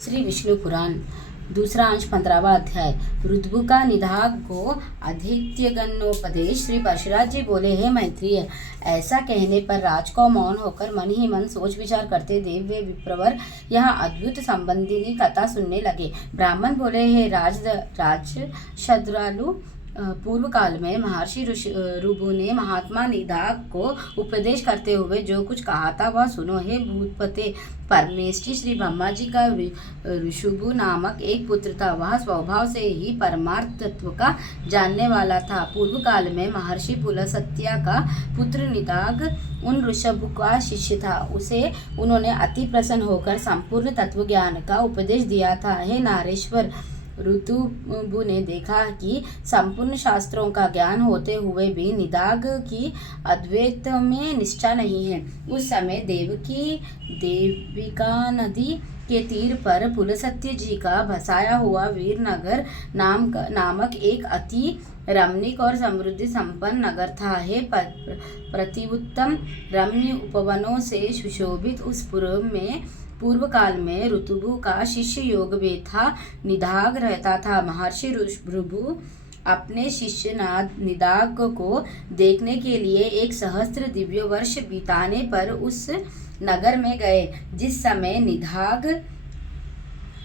श्री विष्णु पुराण दूसरा अंश 15वां अध्याय। ऋतु का निदाघ को आदित्यगणोपदेश। श्री परशुराज जी बोले, हे मैत्रेय, ऐसा कहने पर राज को मौन होकर मन ही मन सोच विचार करते देव वे विप्रवर यहाँ अद्भुत संबंधिनी कथा सुनने लगे। ब्राह्मण बोले, हे राज शद्रालु, पूर्व काल में महर्षि ऋभु ने महात्मा निदाघ को उपदेश करते हुए जो कुछ कहा था वह सुनो। हे भूतपते, परमेष्टि श्री ब्रह्मा जी का ऋषुभु नामक एक पुत्र था। वह स्वभाव से ही परमार्थ तत्व का जानने वाला था। पूर्व काल में महर्षि पुलस्त्य का पुत्र निदाघ उन ऋषभ का शिष्य था। उसे उन्होंने अति प्रसन्न होकर संपूर्ण तत्व ज्ञान का उपदेश दिया था। हे नारेश्वर, ऋतुभु ने देखा कि संपूर्ण शास्त्रों का ज्ञान होते हुए भी निदाघ की अद्वैत में निष्ठा नहीं है। उस समय देविका नदी के तीर पर पुलस्त्य जी का बसाया हुआ वीरनगर नामक एक अति रमणीक और समृद्धि संपन्न नगर था। हे प्रतिउत्तम रम्य उपवनों से सुशोभित उस पूर्व काल में ऋतुभु का शिष्य योगवेत्ता निदाघ रहता था। महर्षि ऋभु अपने शिष्य निदाघ को देखने के लिए 1 सहस्त्र दिव्य वर्ष बिताने पर उस नगर में गए। जिस समय निदाघ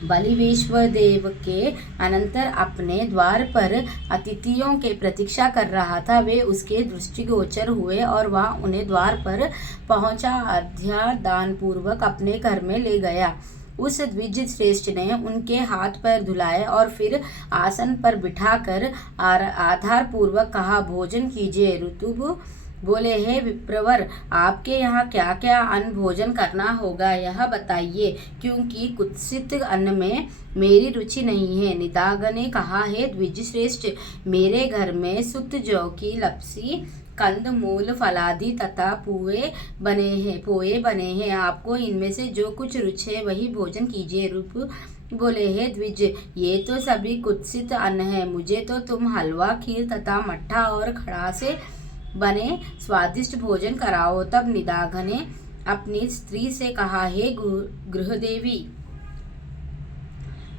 बलिवेश्वरदेव के अनंतर अपने द्वार पर अतिथियों के प्रतीक्षा कर रहा था, वे उसके दृष्टिगोचर हुए और वह उन्हें द्वार पर पहुंचा अर्घ्यदान पूर्वक अपने घर में ले गया। उस द्विज श्रेष्ठ ने उनके हाथ पैर धुलाए और फिर आसन पर बिठाकर आधार पूर्वक कहा, भोजन कीजिए। ऋतुभु बोले, हे विप्रवर, आपके यहाँ क्या क्या अन्न भोजन करना होगा यह बताइए, क्योंकि कुत्सित अन्न में मेरी रुचि नहीं है। निदाघ ने कहा, हे द्विजश्रेष्ठ, मेरे घर में सुत जौ की लपसी, कंद मूल फलादि तथा पोए बने हैं। आपको इनमें से जो कुछ रुचे वही भोजन कीजिए। रूप बोले, हे द्विज, ये तो सभी कुत्सित अन्न है। मुझे तो तुम हलवा, खीर तथा मट्ठा और खड़ा से बने स्वादिष्ट भोजन कराओ। तब निदाघ ने अपनी स्त्री से कहा, हे गृहदेवी,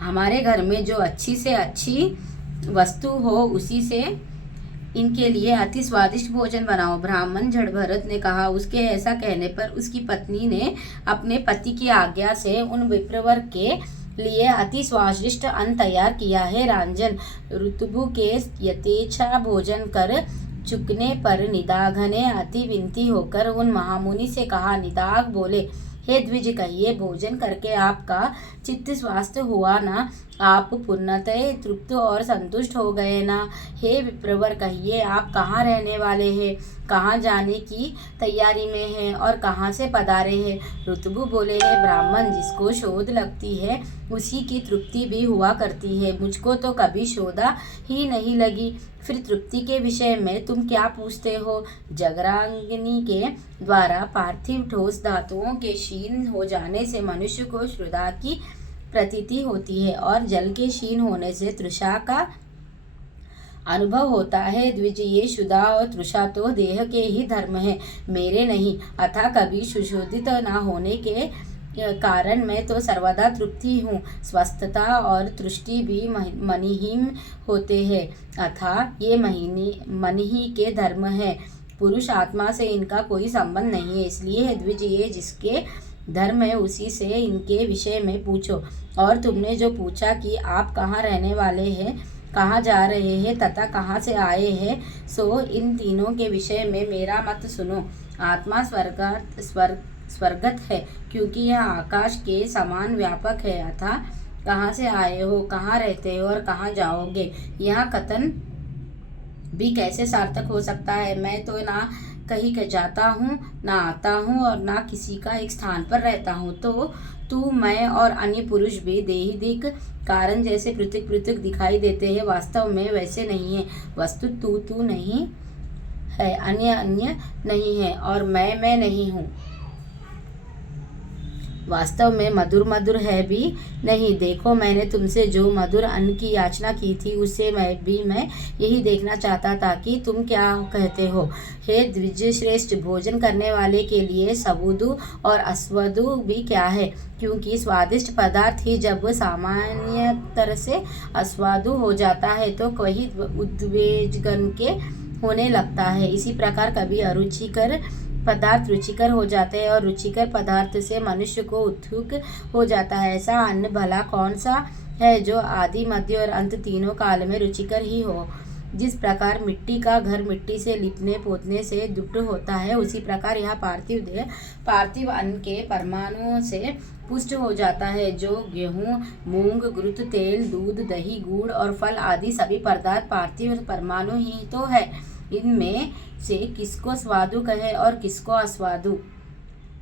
हमारे घर में जो अच्छी से अच्छी वस्तु हो उसी से इनके लिए अति स्वादिष्ट भोजन बनाओ। ब्राह्मण जड़भरत ने कहा। उसके ऐसा कहने पर उसकी पत्नी ने अपने पति की आज्ञा से उन विप्रवर के लिए अति स्वादिष्ट अन्न तैयार किया है। रांजन, ऋतुभु के यथेच्छा भोजन कर चुकने पर निदाघ ने अति विनती होकर उन महामुनि से कहा। निदाघ बोले, हे द्विज, कहिए, भोजन करके आपका चित्त स्वस्थ हुआ ना? आप पूर्णतः तृप्त और संतुष्ट हो गए ना? हे विप्रवर, कहिए, आप कहाँ रहने वाले हैं, कहाँ जाने की तैयारी में हैं और कहाँ से पधारे हैं? ऋतुभु बोले, हे ब्राह्मण, जिसको शोध लगती है उसी की तृप्ति भी हुआ करती है। मुझको तो कभी शोधा ही नहीं लगी, फिर तृप्ति के विषय में तुम क्या पूछते हो? जगराग्नि के द्वारा पार्थिव ठोस धातुओं के क्षीण हो जाने से मनुष्य को क्षुधा की प्रतीति होती है और जल के क्षीण होने से तृषा का अनुभव होता है। द्विज, ये क्षुधा और तृषा तो देह के ही धर्म है, मेरे नहीं। अतः कभी सुशोधित न होने के कारण मैं तो सर्वदा तृप्ति हूँ। स्वस्थता और तुष्टि भी मनिहीन होते हैं, अतः ये मन ही के धर्म है। पुरुष आत्मा से इनका कोई संबंध नहीं है। इसलिए द्विज, ये जिसके धर्म है उसी से इनके विषय में पूछो। और तुमने जो पूछा कि आप कहाँ रहने वाले हैं, कहाँ जा रहे हैं तथा कहाँ से आए हैं, सो इन तीनों के विषय में मेरा मत सुनो। आत्मा स्वर्गत है, क्योंकि यह आकाश के समान व्यापक है। अतः कहाँ से आए हो, कहाँ रहते हो और कहाँ जाओगे, यह कथन भी कैसे सार्थक हो सकता है? मैं तो ना कहीं जाता हूँ, ना आता हूँ और ना किसी का एक स्थान पर रहता हूँ। तो तू, मैं और अन्य पुरुष भी देहिदिक कारण जैसे पृथक पृथक दिखाई देते हैं, वास्तव में वैसे नहीं है। वस्तु तू नहीं है, अन्य नहीं है और मैं नहीं हूँ। वास्तव में मधुर मधुर है भी नहीं। देखो, मैंने तुमसे जो मधुर अन्न की याचना की थी उससे मैं यही देखना चाहता था कि तुम क्या कहते हो। हे द्विजश्रेष्ठ, भोजन करने वाले के लिए सवुदु और अस्वदु भी क्या है, क्योंकि स्वादिष्ट पदार्थ ही जब सामान्यतर से अस्वादु हो जाता है तो वही उद्वेजन के होने लगता है। इसी प्रकार कभी अरुचिकर पदार्थ रुचिकर हो जाते हैं और रुचिकर पदार्थ से मनुष्य को उत्सुक हो जाता है। ऐसा अन्न भला कौन सा है जो आदि, मध्य और अंत तीनों काल में रुचिकर ही हो। जिस प्रकार मिट्टी का घर मिट्टी से लिपने पोतने से दृढ़ होता है, उसी प्रकार यह पार्थिव देह पार्थिव अन्न के परमाणुओं से पुष्ट हो जाता है, जो गेहूँ, मूंग, घृत, तेल, दूध, दही, गुड़ और फल आदि सभी पदार्थ पार्थिव परमाणु ही तो है। इनमें से किसको स्वादु कहे और किसको अस्वादु।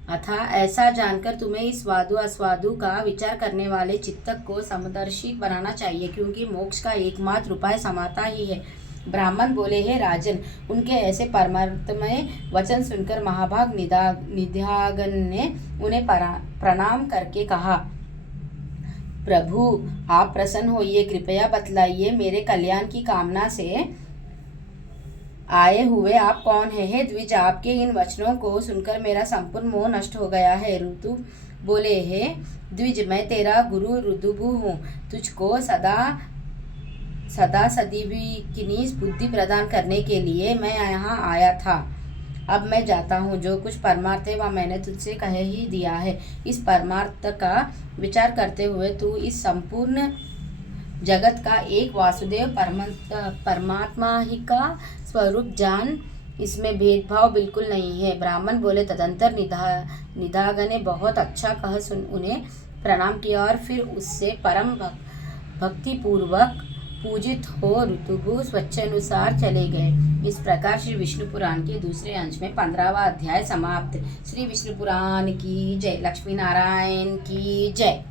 अतः ऐसा जानकर तुम्हें इस स्वादु अस्वादु का विचार करने वाले चित्तक को समदर्शी बनाना चाहिए, क्योंकि मोक्ष का एकमात्र उपाय समाता ही है। ब्राह्मण बोले, हे राजन, उनके ऐसे परमार्थमय वचन सुनकर महाभाग निधागन ने उन्हें प्रणाम करके कहा, प्रभु, आप प्रसन्न होइए, कृपया बतलाइए, मेरे कल्याण की कामना से आए हुए आप कौन है। हे द्विज, आपके इन वचनों को सुनकर मेरा संपूर्ण मोह नष्ट हो गया है। ऋतु बोले, हे द्विज, मैं तेरा गुरु ऋतुभु हूँ। तुझको सदा सदीविनी बुद्धि प्रदान करने के लिए मैं यहाँ आया था। अब मैं जाता हूँ। जो कुछ परमार्थ है वह मैंने तुझसे कह ही दिया है। इस परमार्थ का विचार करते हुए तू इस संपूर्ण जगत का एक वासुदेव परमात्मा ही का स्वरूप जान। इसमें भेदभाव बिल्कुल नहीं है। ब्राह्मण बोले, तदंतर निधाग ने बहुत अच्छा कह सुन उन्हें प्रणाम किया और फिर उससे परम भक्तिपूर्वक पूजित हो ऋतुभु स्वच्छानुसार चले गए। इस प्रकार श्री विष्णु पुराण के दूसरे अंश में 15वां अध्याय समाप्त। श्री विष्णु पुराण की जय। लक्ष्मी नारायण की जय।